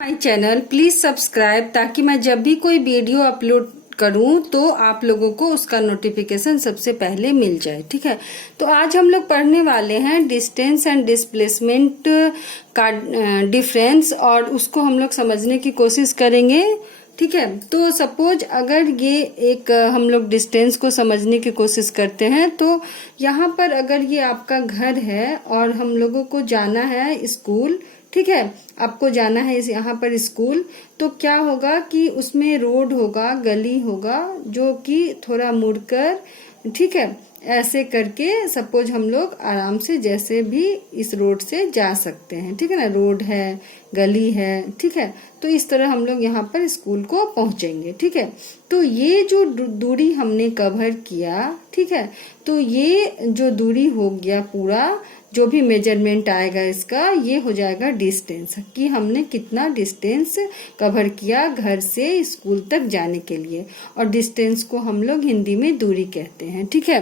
My channel please subscribe ताकि मैं जब भी कोई वीडियो अपलोड करूं तो आप लोगों को उसका नोटिफिकेशन सबसे पहले मिल जाए। ठीक है, तो आज हम लोग पढ़ने वाले हैं डिस्टेंस एंड डिस्प्लेसमेंट का डिफरेंस और उसको हम लोग समझने की कोशिश करेंगे। ठीक है, तो सपोज अगर ये एक हम लोग डिस्टेंस को समझने की कोशिश करते हैं तो यहाँ पर अगर ये आपका घर है और हम लोगों को जाना है स्कूल। ठीक है, आपको जाना है यहाँ पर स्कूल, तो क्या होगा कि उसमें रोड होगा, गली होगा जो कि थोड़ा मुड़कर, ठीक है, ऐसे करके सपोज हम लोग आराम से जैसे भी इस रोड से जा सकते हैं। ठीक है ना, रोड है, गली है, ठीक है, तो इस तरह हम लोग यहाँ पर स्कूल को पहुंचेंगे। ठीक है, तो ये जो दूरी हमने कवर किया, ठीक है, तो ये जो दूरी हो गया पूरा, जो भी मेजरमेंट आएगा इसका, ये हो जाएगा डिस्टेंस कि हमने कितना डिस्टेंस कवर किया घर से स्कूल तक जाने के लिए। और डिस्टेंस को हम लोग हिंदी में दूरी कहते हैं। ठीक है,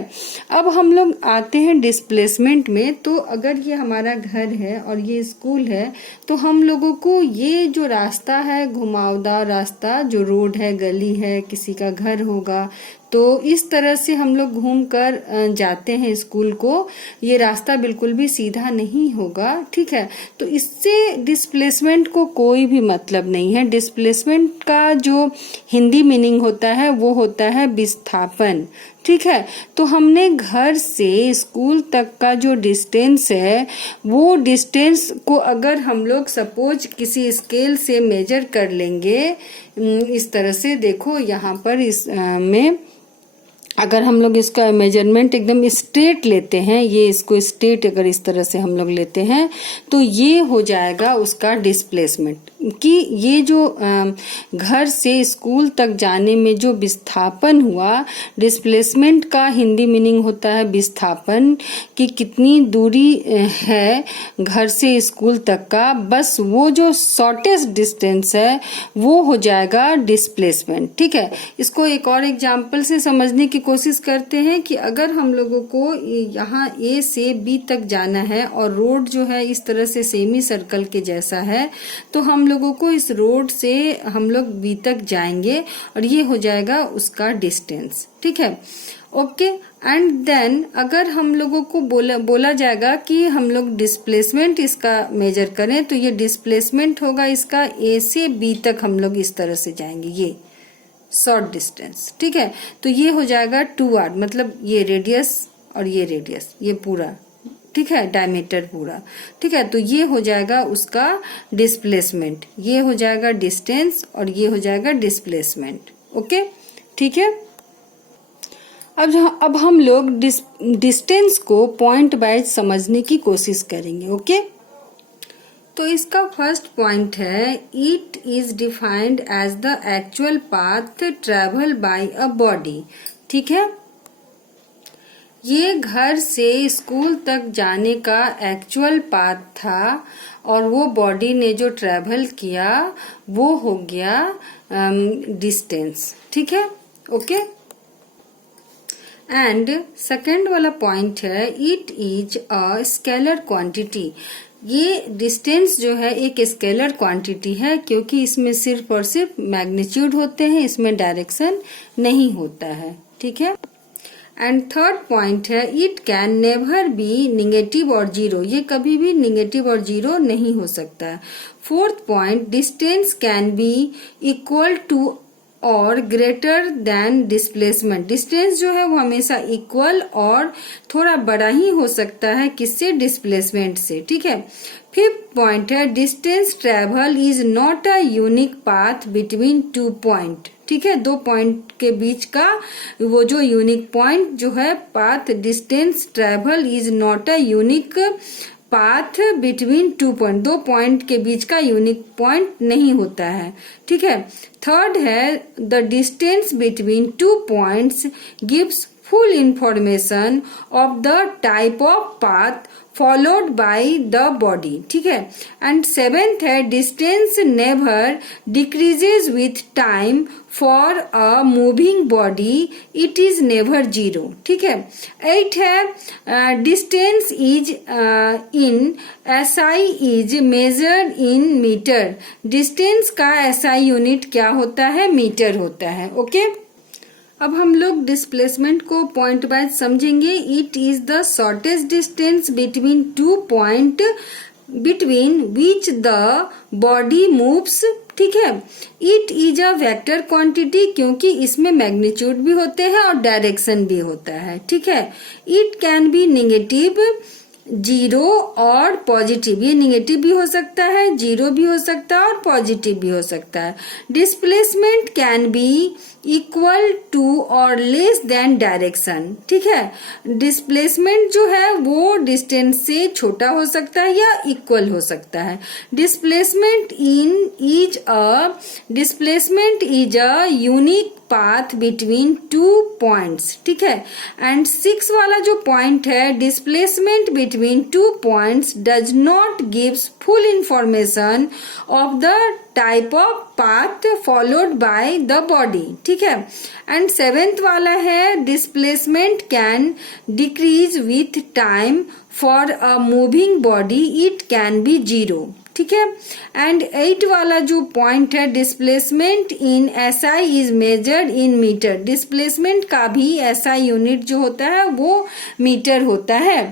अब हम लोग आते हैं डिस्प्लेसमेंट में। तो अगर ये हमारा घर है और ये स्कूल है तो हम लोगों को ये जो रास्ता है, घुमावदार रास्ता, जो रोड है, गली है, किसी का घर होगा, तो इस तरह से हम लोग घूम कर जाते हैं स्कूल को। ये रास्ता बिल्कुल भी सीधा नहीं होगा। ठीक है, तो इससे डिस्प्लेसमेंट को कोई भी मतलब नहीं है। डिस्प्लेसमेंट का जो हिंदी मीनिंग होता है वो होता है विस्थापन। ठीक है, तो हमने घर से स्कूल तक का जो डिस्टेंस है वो डिस्टेंस को अगर हम लोग सपोज किसी स्केल से मेजर कर लेंगे, इस तरह से देखो यहाँ पर इस में अगर हम लोग इसका मेजरमेंट एकदम स्ट्रेट लेते हैं, ये इसको स्ट्रेट अगर इस तरह से हम लोग लेते हैं तो ये हो जाएगा उसका डिस्प्लेसमेंट कि ये जो घर से स्कूल तक जाने में जो विस्थापन हुआ, डिस्प्लेसमेंट का हिंदी मीनिंग होता है विस्थापन, कि कितनी दूरी है घर से स्कूल तक का, बस वो जो शॉर्टेस्ट डिस्टेंस है वो हो जाएगा डिस्प्लेसमेंट। ठीक है, इसको एक और एग्जांपल से समझने की कोशिश करते हैं कि अगर हम लोगों को यहाँ ए से बी तक जाना है और रोड जो है इस तरह से सेमी सर्कल के जैसा है, तो हम लोगों को इस रोड से हम लोग बी तक जाएंगे और ये हो जाएगा उसका डिस्टेंस। ठीक है, ओके। एंड देन अगर हम लोगों को बोला जाएगा कि हम लोग डिस्प्लेसमेंट इसका मेजर करें, तो ये डिस्प्लेसमेंट होगा इसका ए से बी तक हम लोग इस तरह से जाएंगे, ये शॉर्ट डिस्टेंस। ठीक है, तो ये हो जाएगा 2r, मतलब ये रेडियस और ये रेडियस, ये पूरा, ठीक है, डायमीटर पूरा। ठीक है, तो ये हो जाएगा उसका डिस्प्लेसमेंट, ये हो जाएगा डिस्टेंस और ये हो जाएगा डिस्प्लेसमेंट। ओके, ठीक है। अब हम लोग डिस्टेंस को पॉइंट वाइज समझने की कोशिश करेंगे। ओके, तो इसका फर्स्ट पॉइंट है, it is defined as the actual path travel by a body. ठीक है, ये घर से स्कूल तक जाने का एक्चुअल पाथ था और वो बॉडी ने जो ट्रेवल किया वो हो गया डिस्टेंस। ठीक है, ओके। एंड सेकेंड वाला पॉइंट है, it is a scalar quantity. ये डिस्टेंस जो है एक स्केलर क्वांटिटी है क्योंकि इसमें सिर्फ और सिर्फ मैग्नीट्यूड होते हैं, इसमें डायरेक्शन नहीं होता है। ठीक है, एंड थर्ड पॉइंट है, it can never be negative और जीरो। ये कभी भी निगेटिव और जीरो नहीं हो सकता। Fourth point, distance can be equal to और ग्रेटर देन डिस्प्लेसमेंट। डिस्टेंस जो है वो हमेशा इक्वल और थोड़ा बड़ा ही हो सकता है, किससे? डिस्प्लेसमेंट से। ठीक है, फिफ्थ पॉइंट है, distance travel is not a unique path between two point. ठीक है, दो पॉइंट के बीच का वो जो यूनिक पॉइंट जो है path, distance travel is not a unique path between two point, दो पॉइंट के बीच का यूनिक पॉइंट नहीं होता है। ठीक है, थर्ड है, the distance between two points gives full information of the type of path followed by the body, ठीक है। एंड सेवेंथ है distance never decreases with time for a moving body, it is never zero, ठीक है। 8 है distance is in SI is measured in metre, distance का SI unit क्या होता है, मीटर होता है, ओके। अब हम लोग डिस्प्लेसमेंट को पॉइंट वाइज समझेंगे। It is the shortest distance between 2 point between which the body moves, ठीक है। It is a vector quantity क्योंकि इसमें मैग्नीट्यूड भी होते हैं और डायरेक्शन भी होता है, ठीक है। It can be negative, zero और पॉजिटिव, ये निगेटिव भी हो सकता है, जीरो भी हो सकता है और पॉजिटिव भी हो सकता है। Displacement can be equal to और लेस देन डायरेक्शन, ठीक है। डिस्प्लेसमेंट जो है वो डिस्टेंस से छोटा हो सकता है या इक्वल हो सकता है। Displacement is a unique path between 2 points, ठीक है। एंड 6 वाला जो पॉइंट है, displacement between 2 points does not gives full information of the type of path followed by the body, ठीक है। एंड 7th वाला है displacement can decrease with time for a moving body, it can be zero, ठीक है। And 8 वाला जो point है displacement in SI is measured in metre, displacement का भी SI यूनिट जो होता है वो मीटर होता है।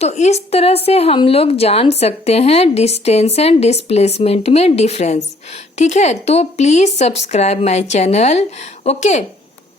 तो इस तरह से हम लोग जान सकते हैं डिस्टेंस एंड डिस्प्लेसमेंट में डिफरेंस, ठीक है। तो please subscribe my channel, okay.